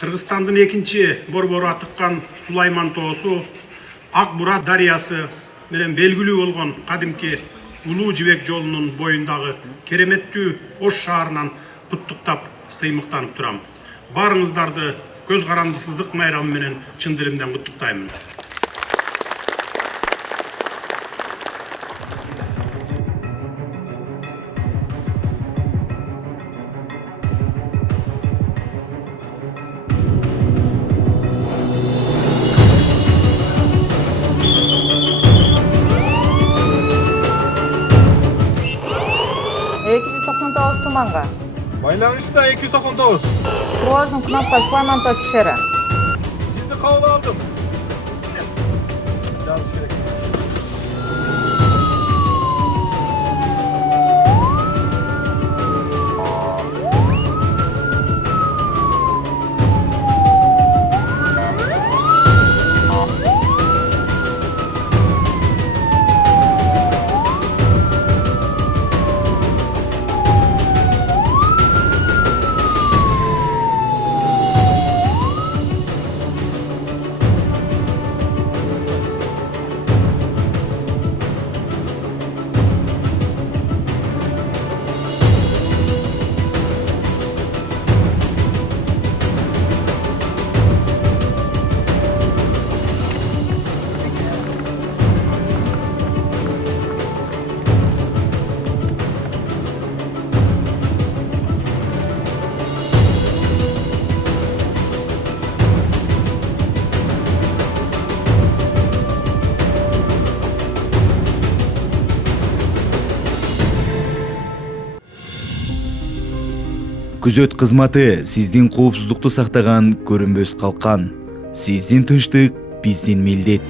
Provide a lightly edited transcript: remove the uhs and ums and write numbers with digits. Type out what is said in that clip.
Кыргызстандын экинчи борбору атыккан Сулайман тоосу, Ак Бура дарыясы менен белгилүү болгон кадимки Улуу Жибек жолунун боюндагы кереметтүү Ош шаарынан куттуктап сыймыктанып турам. Баарыңыздарды көз карандысыздык майрамы менен чын диlimden куттуктаймын. Туманга. Байланышта 299. Тревожный кнопка Сулайман тоо кишери. Сизди кабыл алдым. Жаныш керек. Күзөт кызматы сиздин коопсуздукту сактаган көрүнбөс калкан. Сиздин тынчтык биздин милдет.